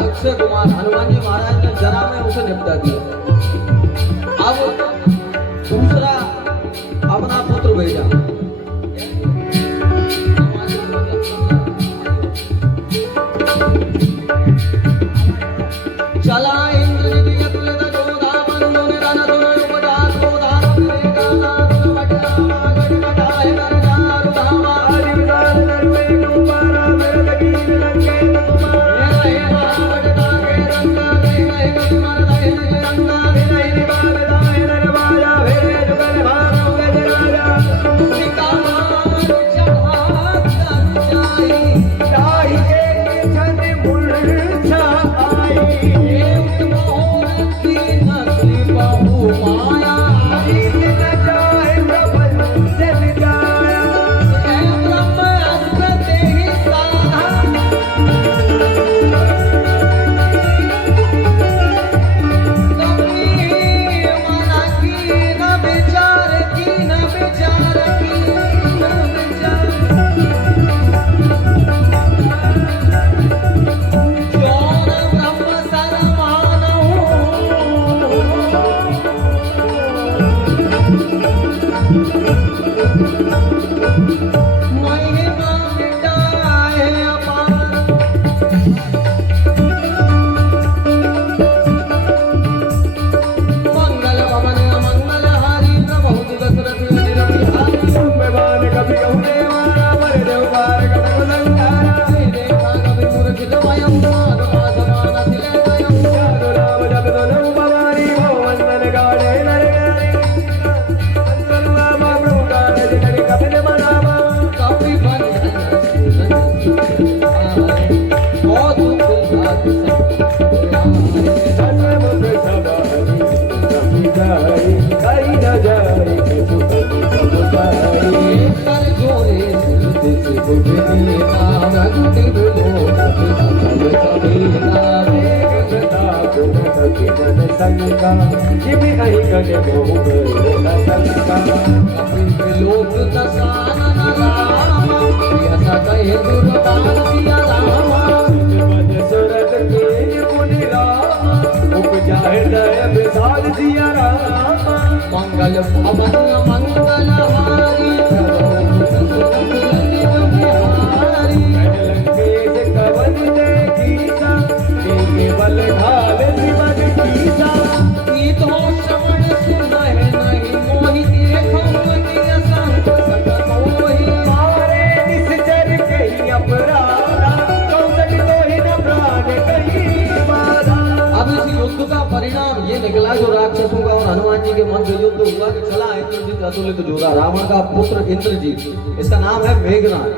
अक्षय कुमार हनुमान जी महाराज ने जरा में उसे निपटा दिया। अब दूसरा अपना पुत्र भेजा। चला इंद्रजित यत्लेद जोधा मन्नो निधन दुन उपदास गोधान विवेका नाम बटरा गट गटाय कर जारु धामा हरि विदार नरवे कुमारा मेरे लगी लंके लोक दसाना राम ऐसा कहे गुरुदान दिया राम सूरत के मुनि राम उपजाए दया विशाल दिया राम मंगल भवन मंगल हारी कवन दे गीता केवल ढाल जीवन गीता गीत हो श्रवण सुनहि नहीं मोहि देखो मतिय संत सकल मोहि मारे निश्चर कही अपराधा कौशल तोहि न प्राण कही बाधा। अब इस युद्ध का परिणाम ये निकला जो राक्षसों का और हनुमान जी के मध्य युद्ध हुआ कि चला इंद्रजीत अतुलित जोधा रावण का पुत्र इंद्रजीत, इसका नाम है मेघनाद।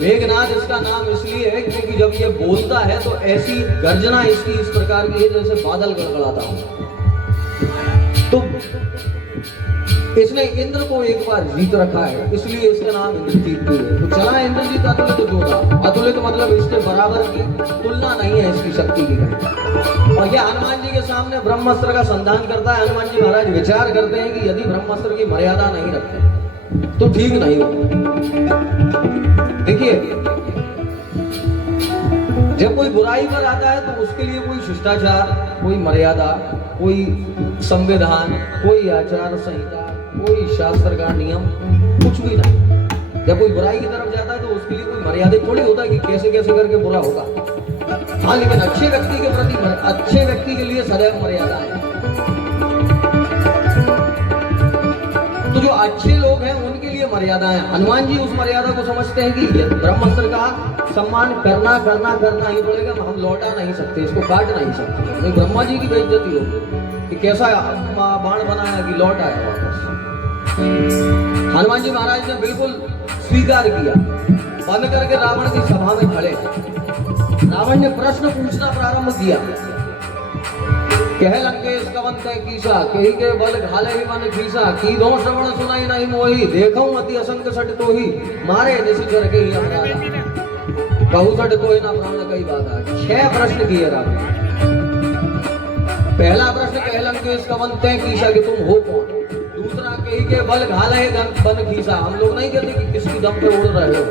मेघनाद इसका नाम इसलिए है क्योंकि जब ये बोलता है तो ऐसी गर्जना इसकी इस प्रकार की है जैसे बादल गड़गड़ाता हो। तो इसने इंद्र को एक बार जीत रखा है इसलिए इसका नाम इंद्रजीत भी है। तो चला इंद्रजीत अतुलित जोधा, अतुलित मतलब इसके बराबर की तुलना नहीं है इसकी शक्ति की कहीं। और यह हनुमान जी के सामने ब्रह्मास्त्र का संधान करता है। हनुमान जी महाराज विचार करते हैं कि यदि ब्रह्मास्त्र की मर्यादा नहीं रखते तो ठीक नहीं हो। देखिए जब कोई बुराई पर आता है तो उसके लिए कोई शिष्टाचार, कोई मर्यादा, कोई संविधान, कोई आचार संहिता, कोई शास्त्र का नियम कुछ भी नहीं। जब कोई बुराई की तरफ जाता है तो उसके लिए कोई मर्यादा थोड़ी होता है कि कैसे कैसे करके बुरा होगा। हाँ, लेकिन अच्छे व्यक्ति के प्रति, अच्छे व्यक्ति के लिए सदैव मर्यादा है। तो जो अच्छे लोग हैं उनके लिए मर्यादाएं, हनुमान जी उस मर्यादा को समझते हैं कि ये ब्रह्मास्त्र का सम्मान करना करना करना ही पड़ेगा, हम लौटा नहीं सकते, इसको काट नहीं सकते। तो ब्रह्मा जी की बेइज्जती हो कि कैसा बाण बनाया कि लौट आया वापस। हनुमान जी महाराज ने बिल्कुल स्वीकार किया, बंद करके रावण की सभा में खड़े रावण ने प्रश्न पूछना प्रारंभ किया। कह लंकेश कवन तै कीसा, कही के बल घाले ही मन खीसा, की दो श्रवण सुनाई नहीं मोही, देखऊं अति असंख्य सट तो ही, मारे निशिचर के ही अपराधा, कहू सट तो ही ना प्राण कई बाधा। 6 प्रश्न किए रावण। पहला प्रश्न कह लंकेश कवन तै कीसा कि तुम हो कौन। दूसरा कही के बल घाले ही बन खीसा, हम लोग नहीं कहते कि किसकी दम पे उड़ रहे हो,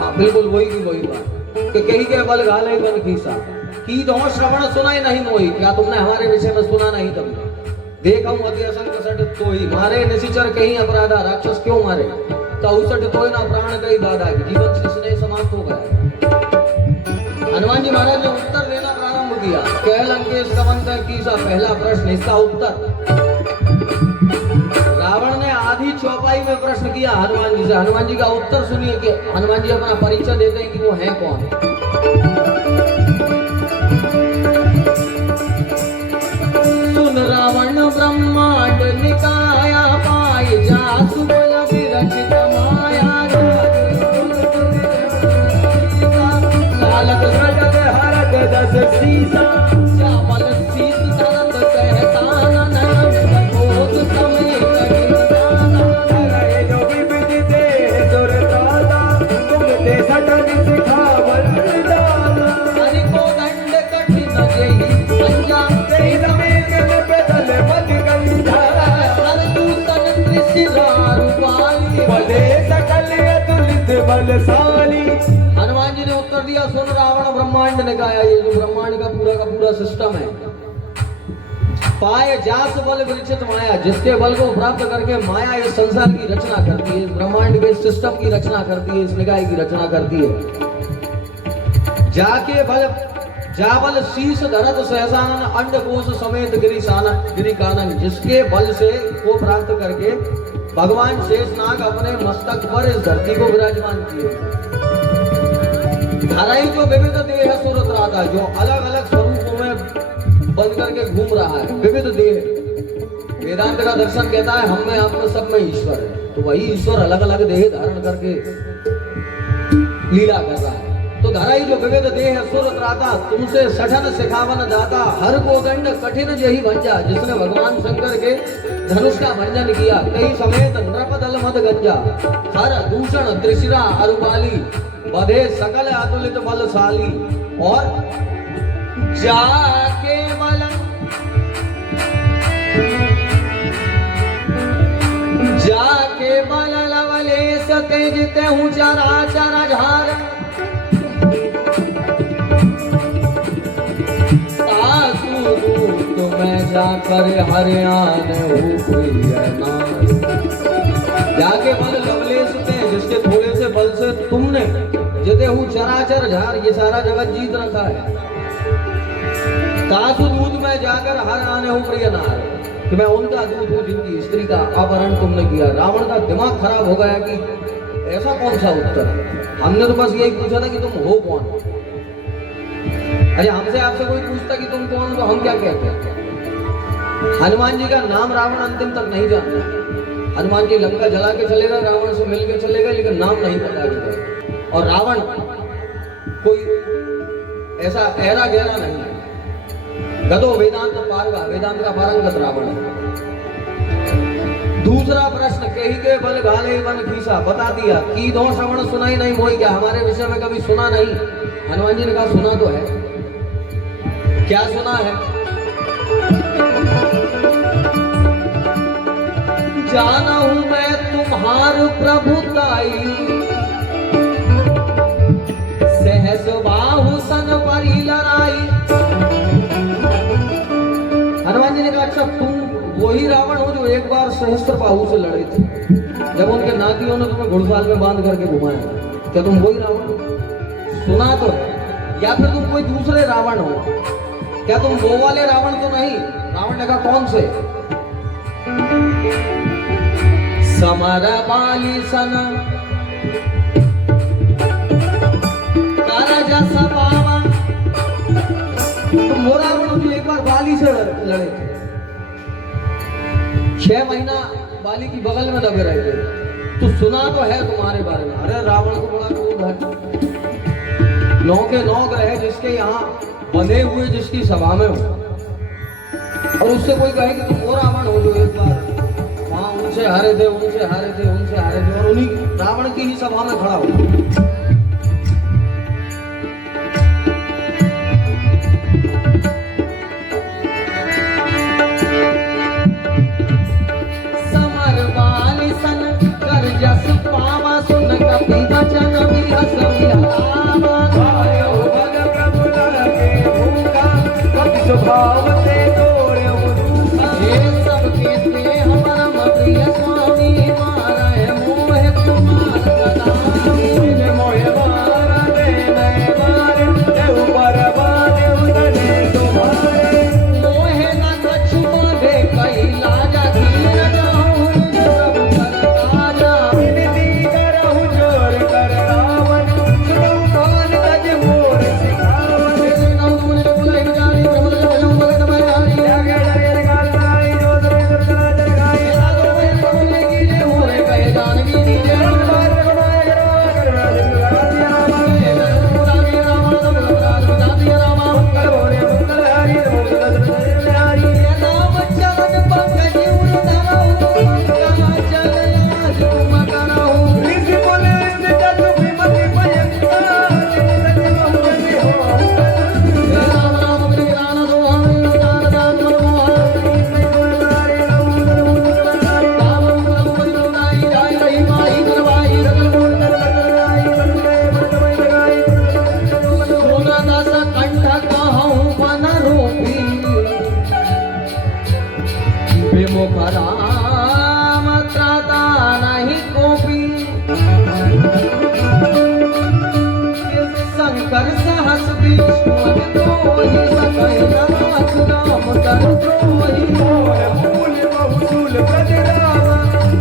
हाँ बिल्कुल वही की वही बात कि कही के बल घाले ही बन खीसा, की दो श्रवण सुनाई नहीं मोही, क्या तुमने हमारे विषय में सुना नहीं कभी। देखा हूं अति असंख्य सट तो ही, मारे निशिचर कहीं अपराधा, राक्षस क्यों मारे, कहू सट तो ही ना प्राण कई बाधा, जीवन से स्नेह समाप्त हो गया। हनुमान जी महाराज ने उत्तर देना प्रारंभ किया। कह लंकेश कवन तै कीसा, पहला प्रश्न, इसका उत्तर। रावण ने आधी चौपाई में प्रश्न किया हनुमान जी से, हनुमान जी का उत्तर सुनिए कि हनुमान जी अपना परिचय देते हैं कि वो है कौन। रावण ब्रह्मांड निकाया, पाए जासु बल विरचित माया, कालक घटक हरक दस सीसा, श्यामल शीस तरत कहताना, नयन कठोर समेत गिरताना, रहे जो विविधि देह दुर्दाता, तुम ते सटन सिखावल दाना, हरि को दंड कठिन जेहि संजा, तेहि समेत हनुमान जी ने उत्तर दिया, सुन रावण ब्रह्मांड ने कहा, ये जो ब्रह्मांड का पूरा सिस्टम है, पाए जास बल विरचित माया, जिसके बल को प्राप्त करके माया इस संसार की रचना करती है, इस ब्रह्मांड के सिस्टम की रचना करती है, इस निकाय की रचना करती है। जाके बल जाबल शीश धरत सहसानन, अंडकोश समेत गिरी कानन, जिसके बल से को प्राप्त करके भगवान शेषनाग अपने मस्तक पर इस धरती को विराजमान किए। धराई जो विविध देह सुरत रहा था, जो अलग अलग स्वरूपों में बंद करके घूम रहा है, विविध देह। वेदांत का दर्शन कहता है हम में, आप में, सब में ईश्वर है, तो वही ईश्वर अलग अलग देह धारण करके लीला कर रहा है। तो धराई जो विविध देह सुरत राता, तुमसे सठन सिखावन दाता, हर को दंड कठिन जही भंजा, जिसने भगवान शंकर के धनुष का भंजन किया, कई समेत नृपदल मद गंजा, हर दूषण त्रिशिरा अरुबाली, बधे सकल अतुलित बलशाली, और जाके बल लवलेश तेजते हूँ चराचर झार, मैं जाकर हरियाण जाके बल लवलेश पे, जिसके थोड़े से बल से तुमने जिते हूँ चराचर झार, ये सारा जगत जीत रखा है। तासु दूध में जाकर हर आने हूँ प्रिय नार, कि मैं उनका दूध हूँ जिनकी स्त्री का अपहरण तुमने किया। रावण का दिमाग खराब हो गया कि ऐसा कौन सा उत्तर है, हमने तो बस यही पूछा था कि तुम हो कौन। अरे हमसे आपसे कोई पूछता कि तुम कौन, तो हम क्या कहते। हनुमान जी का नाम रावण अंतिम तक नहीं जानता। हनुमान जी लंका जला के चले गए, रावण से मिल के चले गए, लेकिन नाम नहीं पता गया। और रावण कोई ऐसा ऐरा गहरा नहीं है, गदो वेदांत पारगा, वेदांत का पारंगत रावण है। दूसरा प्रश्न, कही के बल घाले बन खीसा, बता दिया की दो श्रवण सुनाई नहीं मोही, क्या हमारे विषय में कभी सुना नहीं। हनुमान जी ने कहा सुना तो है। क्या सुना है? जाना हूं मैं तुम्हार प्रभुताई, सहस बाहु सन परी लड़ाई। हनुमान जी ने कहा अच्छा तुम वही रावण हो जो एक बार सहस्त्र बाहु से लड़े थे, जब उनके नातियों ने तुम्हें घुड़साल में बांध करके घुमाया, क्या तुम वही रावण हो? सुना तो है। या फिर तुम कोई दूसरे रावण हो, क्या तुम वो वाले रावण तो नहीं? रावण ने कहा कौन से? समर बाली सन कर जस पावा। तो मोरा जो एक बार बाली से लड़े थे, 6 महीना बाली की बगल में दबे रहे थे। तो सुना तो है तुम्हारे बारे में। अरे रावण को बड़ा क्रोध है, 9 के 9 ग्रह जिसके यहाँ बने हुए जिसकी सभा में हो, और उससे कोई कहे कि तुम वो रावण हो जो एक बार वहां उनसे हारे थे, उनसे हारे थे, उनसे हारे थे, और उन्हीं रावण की ही सभा में खड़ा हो। समर बाली सन कर जस पावा, सुन कपि वचन बिहस बिहावा। स्वभाव से तोड़े ये सब कहते हमारा प्रिय स्वामी, मारे मोह तुम्हारा मोह मारा दे मारे ऊपर बाने उतने तुम्हारे मोह न कछु दे कई लाजा की न जाऊं सब करता जा विनती करहु जोर कर रावण सुनो कान तज मोर सिखावन नौ तुमने बुलाई जानी राम त्राता नहीं कोपी शंकर सहस विष्णु कोहि सकहि नाथ राम कर द्रोही मोर मूल बहुसूल ब्रज राम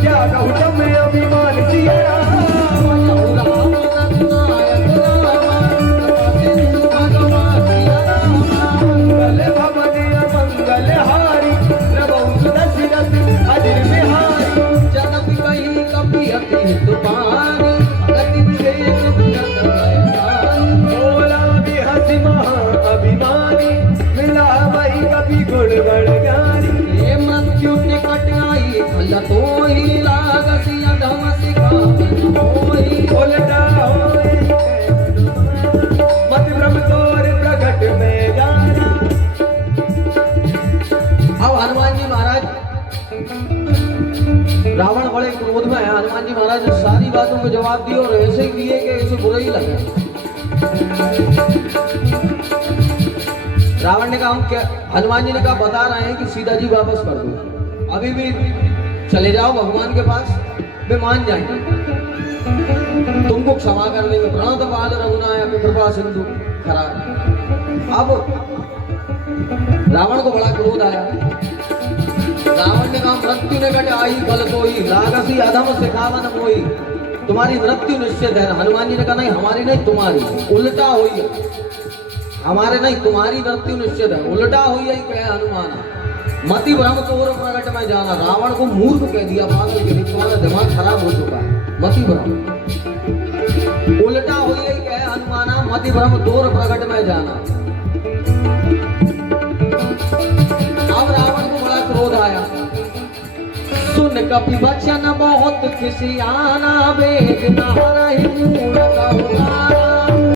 क्या कहूँ जब मैं अभिमान सिया राम राम रघुनायक राम मंगल भवन मंगल हारी अजर बिहारी जनक कही कपि अति तुम्हारी गति विवेक बोला बिहस महा अभिमानी मिला वही कपि गुण गण ज्ञानी ये मृत्यु निकट आई खल तो ही लागसी अधम सिखावन होई उलटा होए मत भ्रम तोर प्रगट में जाना। अब हनुमान जी महाराज रावण बड़े क्रोध में है। हनुमान जी महाराज ने सारी बातों को जवाब दिए और ऐसे ही दिए कि उसे बुरा ही लगे। रावण ने कहा हम क्या, हनुमान जी ने कहा बता रहे हैं कि सीता जी वापस कर दो, अभी भी चले जाओ भगवान के पास, वे मान जाएंगे, तुमको क्षमा कर देंगे। प्रणत पाद रघुनायक कृपा सिंधु खरा। अब रावण को बड़ा क्रोध आया। रावण ने कहा मृत्यु ने कटे आई फल कोई लागसी अधम सिखावन मोई, तुम्हारी मृत्यु निश्चित है। हनुमान जी ने कहा नहीं हमारी नहीं तुम्हारी, उल्टा हुई है, हमारे नहीं तुम्हारी मृत्यु निश्चित है, उल्टा हुई है कहे हनुमान। मति भ्रम तोर प्रगट में जाना, रावण को मूर्ख कह दिया, पागल कह दिया, तुम्हारा दिमाग खराब हो चुका है। मति भ्रम उल्टा हुई है कहे हनुमाना, मति भ्रम तोर प्रगट में जाना। अब रावण को बड़ा क्रोध आया। सुन कपि वचन बहुत खिसियाना, वेद न हरहि मूढ़ कहु